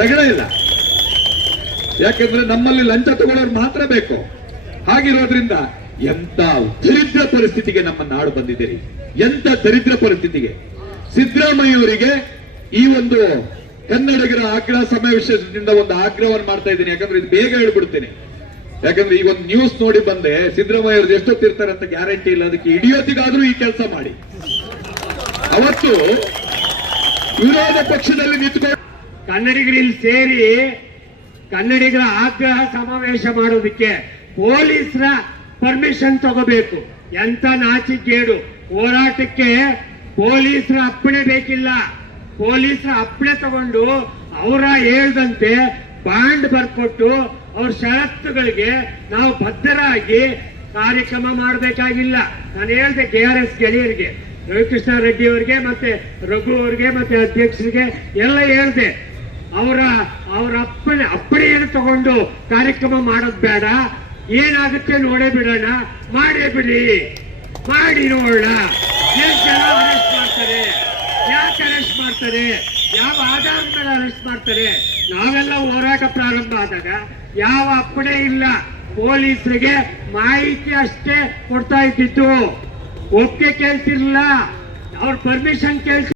ರಗಳೆ ಇಲ್ಲ. ಯಾಕಂದ್ರೆ ನಮ್ಮಲ್ಲಿ ಲಂಚ ತಗೊಳ್ಳೋರು ಮಾತ್ರ ಬೇಕು. ಹಾಗಿರೋದ್ರಿಂದ ಎಂತ ದರಿದ್ರ ಪರಿಸ್ಥಿತಿಗೆ ನಮ್ಮ ನಾಡು ಬಂದಿದ್ದೀರಿ ಎಂತ ದರಿದ್ರ ಪರಿಸ್ಥಿತಿಗೆ. ಸಿದ್ದರಾಮಯ್ಯವರಿಗೆ ಈ ಒಂದು ಕನ್ನಡಿಗರ ಆಗ್ರಹ ಸಮಾವೇಶದಿಂದ ಒಂದು ಆಗ್ರಹವನ್ನು ಮಾಡ್ತಾ ಇದ್ದೀನಿ. ಯಾಕಂದ್ರೆ ಇದು ಬೇಗ ಹೇಳ್ಬಿಡ್ತೀನಿ. ಯಾಕಂದ್ರೆ ಈ ಒಂದು ನ್ಯೂಸ್ ನೋಡಿ ಬಂದೆ ಸಿದ್ದರಾಮಯ್ಯ ಅವ್ರದ್ದು ಎಷ್ಟೊತ್ತಿರ್ತಾರೆ ಅಂತ ಗ್ಯಾರಂಟಿ ಇಲ್ಲ. ಅದಕ್ಕೆ ಇಡಿಯೋತಿಗಾದ್ರೂ ಈ ಕೆಲಸ ಮಾಡಿ. ಅವತ್ತು ವಿರೋಧ ಪಕ್ಷದಲ್ಲಿ ನಿಂತ್ಕೊಂಡು ಕನ್ನಡಿಗರಲ್ಲಿ ಸೇರಿ ಕನ್ನಡಿಗರ ಆಗ್ರಹ ಸಮಾವೇಶ ಮಾಡೋದಕ್ಕೆ ಪೊಲೀಸರ ಪರ್ಮಿಷನ್ ತಗೋಬೇಕು. ಎಂತ ನಾಚಿಕೇಡು ಹೋರಾಟಕ್ಕೆ ಪೊಲೀಸರ ಅಪ್ಪಣೆ ಬೇಕಿಲ್ಲ. ಪೊಲೀಸರ ಅಪ್ಪಣೆ ತಗೊಂಡು ಅವರ ಹೇಳ್ದಂತೆ ಬಾಂಡ್ ಬರ್ಕೊಟ್ಟು ಅವ್ರ ಷರತ್ತುಗಳಿಗೆ ನಾವು ಬದ್ಧರಾಗಿ ಕಾರ್ಯಕ್ರಮ ಮಾಡಬೇಕಾಗಿಲ್ಲ. ನಾನು ಹೇಳ್ದೆ ಕೆ ಆರ್ ಎಸ್ ಗೆಳೆಯರಿಗೆ ರವಿಕೃಷ್ಣ ರೆಡ್ಡಿ ಅವರಿಗೆ ಮತ್ತೆ ರಘು ಅವರಿಗೆ ಮತ್ತೆ ಅಧ್ಯಕ್ಷರಿಗೆ ಎಲ್ಲ ಹೇಳ್ದೆ. ಅವರ ಅವರ ಅಪ್ಪನ, ಅಪ್ಪಣೆಯನ್ನು ತಗೊಂಡು ಕಾರ್ಯಕ್ರಮ ಮಾಡೋದ್ ಬೇಡ. ಏನಾಗುತ್ತೆ ನೋಡೇ ಬಿಡೋಣ. ಮಾಡೇ ಬಿಡಿ. ಮಾಡಿ ನೋಡೋಣ. ಅರೆಸ್ಟ್ ಮಾಡ್ತಾರೆ? ಯಾಕೆ ಅರೆಸ್ಟ್ ಮಾಡ್ತಾರೆ? ಯಾವ ಆಧಾರದ ಮೇಲೆ ಅರೆಸ್ಟ್ ಮಾಡ್ತಾರೆ? ನಾವೆಲ್ಲ ಹೋರಾಟ ಪ್ರಾರಂಭ ಆದಾಗ ಯಾವ ಅಪ್ಪಣೆ ಇಲ್ಲ. ಪೊಲೀಸರಿಗೆ ಮಾಹಿತಿ ಅಷ್ಟೇ ಕೊಡ್ತಾ ಇದ್ದಿತ್ತು ಒಪ್ಪಿಗೆ ಕೇಳ್ತಿರ್ಲಿಲ್ಲ. ಅವ್ರ ಪರ್ಮಿಷನ್ ಕೇಳ್ತಿ